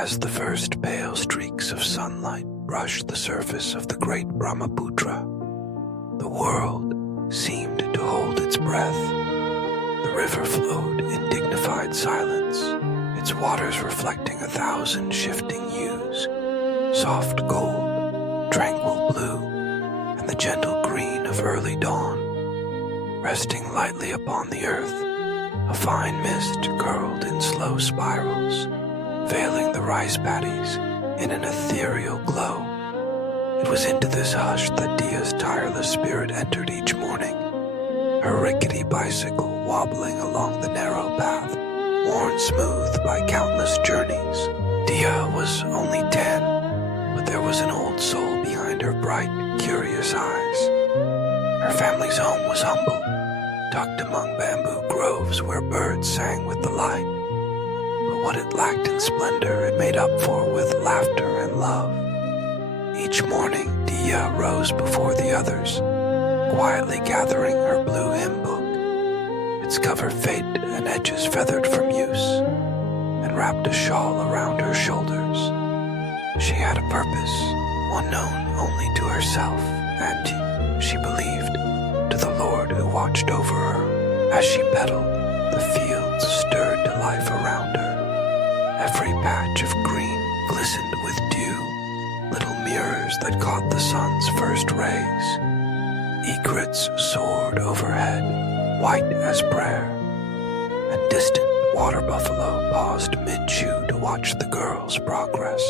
As the first pale streaks of sunlight brushed the surface of the great Brahmaputra, the world seemed to hold its breath. The river flowed in dignified silence, its waters reflecting 1,000 shifting hues, soft gold, tranquil blue, and the gentle green of early dawn. Resting lightly upon the earth, a fine mist curled in slow spirals, veiling the rice paddies in an ethereal glow. It was into this hush that Diya's tireless spirit entered each morning, her rickety bicycle wobbling along the narrow path, worn smooth by countless journeys. Diya was only 10, but there was an old soul behind her bright, curious eyes. Her family's home was humble, tucked among bamboo groves where birds sang with delight. But what it lacked in splendor it made up for with laughter and love. Each morning, Diya rose before the others, quietly gathering her blue hymn book, its cover faded and edges feathered from use, and wrapped a shawl around her shoulders. She had a purpose, one known only to herself, and, she believed, to the Lord who watched over her. As she pedaled, the fields stirred to life around her. Every patch of green glistened with dew, little mirrors that caught the sun's first rays. Egrets soared overhead, white as prayer, and distant water buffalo paused mid-chew to watch the girl's progress.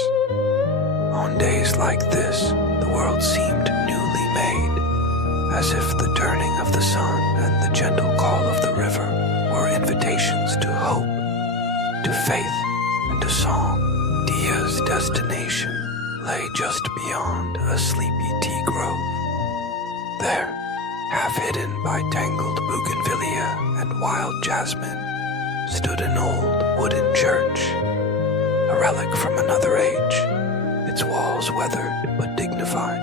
On days like this, the world seemed newly made, as if the turning of the sun and the gentle call of the river were invitations to hope, to faith, and to song. Diya's destination lay just beyond a sleepy tea grove. There, half hidden by tangled bougainvillea and wild jasmine, stood an old wooden church, a relic from another age, its walls weathered but dignified,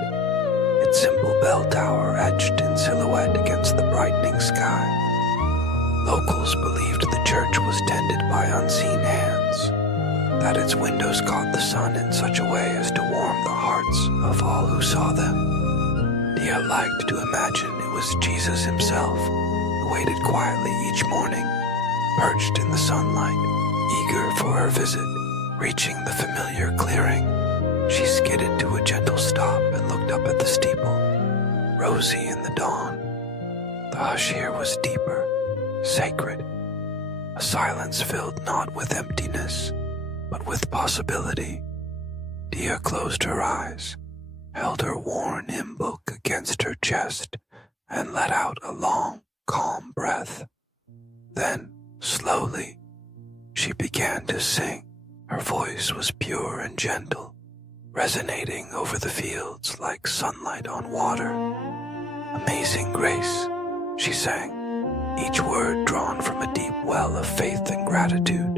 its simple bell tower etched in silhouette against the brightening sky. Locals believed the church was tended by unseen hands, that its windows caught the sun in such a way as to warm the hearts of all who saw them. Diya liked to imagine it was Jesus himself who waited quietly each morning, perched in the sunlight, eager for her visit. Reaching the familiar clearing, she skidded to a gentle stop and looked up at the steeple, rosy in the dawn. The hush here was deeper, sacred, a silence filled not with emptiness, but with possibility. Diya closed her eyes, held her worn hymn book against her chest, and let out a long, calm breath. Then, slowly, she began to sing. Her voice was pure and gentle, resonating over the fields like sunlight on water. Amazing grace, she sang, each word drawn from a deep well of faith and gratitude.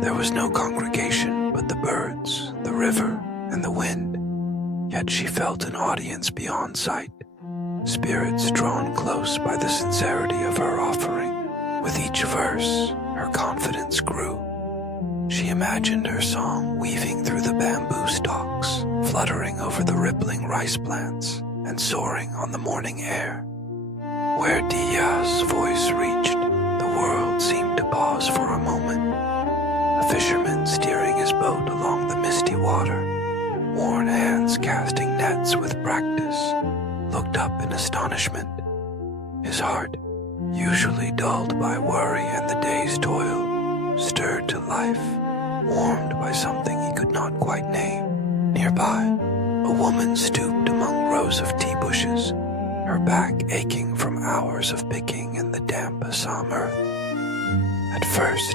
There was no congregation but the birds, the river, and the wind, yet she felt an audience beyond sight, spirits drawn close by the sincerity of her offering. With each verse, her confidence grew. She imagined her song weaving through the bamboo stalks, fluttering over the rippling rice plants, and soaring on the morning air. Where Diya's voice reached, the world seemed to pause for a moment. A fisherman steering his boat along the misty water, worn hands casting nets with practice, looked up in astonishment. His heart, usually dulled by worry and the day's toil, stirred to life, warmed by something he could not quite name. Nearby, a woman stooped among rows of tea bushes, her back aching from hours of picking in the damp Assam earth. At first,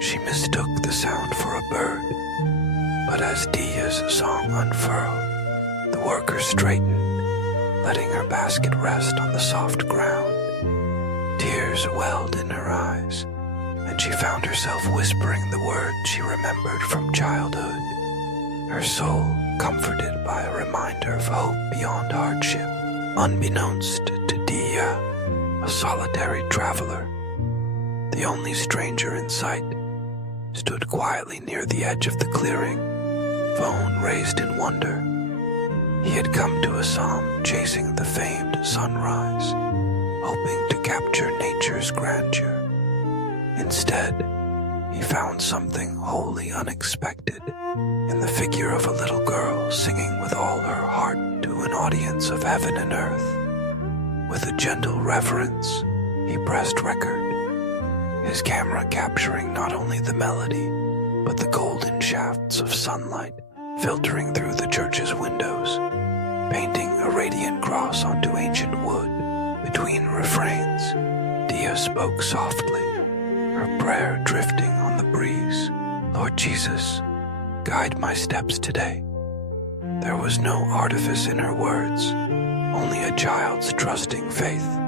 she mistook the sound for a bird, but as Diya's song unfurled, the worker straightened, letting her basket rest on the soft ground. Tears welled in her eyes, and she found herself whispering the words she remembered from childhood, her soul comforted by a reminder of hope beyond hardship. Unbeknownst to Diya, a solitary traveler, the only stranger in sight, stood quietly near the edge of the clearing, phone raised in wonder. He had come to Assam chasing the famed sunrise, hoping to capture nature's grandeur. Instead, he found something wholly unexpected in the figure of a little girl singing with all her heart to an audience of heaven and earth. With a gentle reverence, he pressed record, his camera capturing not only the melody, but the golden shafts of sunlight filtering through the church's windows, painting a radiant cross onto ancient wood. Between refrains, Diya spoke softly, her prayer drifting on the breeze. Lord Jesus, guide my steps today. There was no artifice in her words, only a child's trusting faith,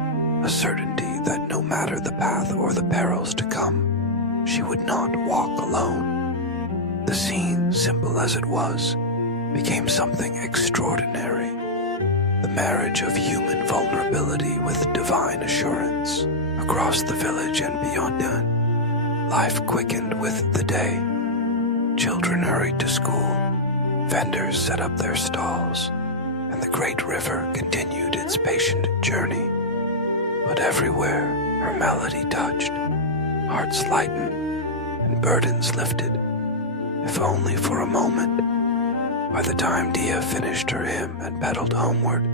a certainty that no matter the path or the perils to come, she would not walk alone. The scene, simple as it was, became something extraordinary. The marriage of human vulnerability with divine assurance. Across the village and beyond it, life quickened with the day. Children hurried to school, vendors set up their stalls, and the great river continued its patient journey. But everywhere her melody touched, hearts lightened and burdens lifted, if only for a moment. By the time Diya finished her hymn and pedaled homeward,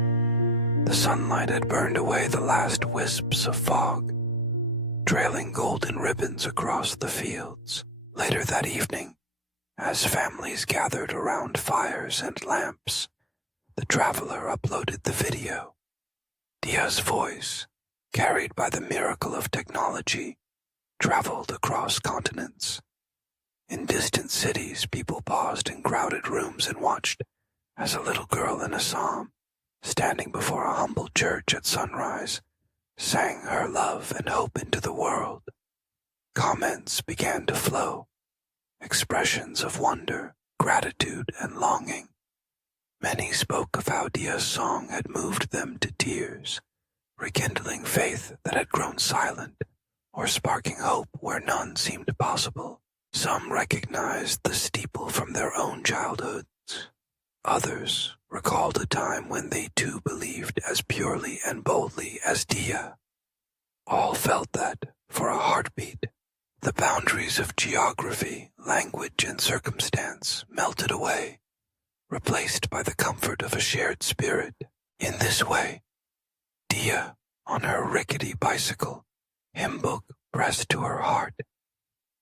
the sunlight had burned away the last wisps of fog, trailing golden ribbons across the fields. Later that evening, as families gathered around fires and lamps, the traveler uploaded the video. Diya's voice, carried by the miracle of technology, traveled across continents. In distant cities, people paused in crowded rooms and watched as a little girl in Assam, standing before a humble church at sunrise, sang her love and hope into the world. Comments began to flow, expressions of wonder, gratitude, and longing. Many spoke of how Diya's song had moved them to tears, rekindling faith that had grown silent, or sparking hope where none seemed possible. Some recognized the steeple from their own childhoods. Others recalled a time when they too believed as purely and boldly as Diya. All felt that, for a heartbeat, the boundaries of geography, language, and circumstance melted away, replaced by the comfort of a shared spirit. In this way, Diya, on her rickety bicycle, hymnbook pressed to her heart,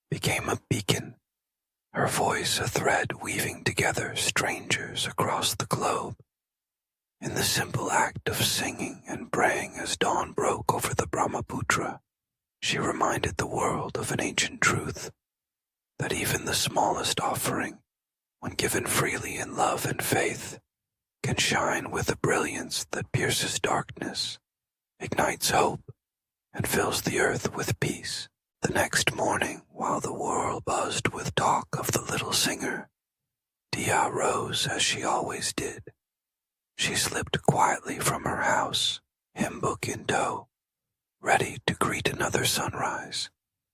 became a beacon, her voice a thread weaving together strangers across the globe. In the simple act of singing and praying as dawn broke over the Brahmaputra, she reminded the world of an ancient truth, that even the smallest offering, when given freely in love and faith, can shine with a brilliance that pierces darkness, ignites hope, and fills the earth with peace. The next morning, while the world buzzed with talk of the little singer, Diya rose as she always did. She slipped quietly from her house, hymnbook in tow, ready to greet another sunrise,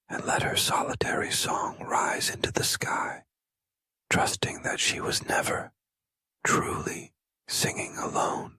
and let her solitary song rise into the sky, trusting that she was never truly singing alone.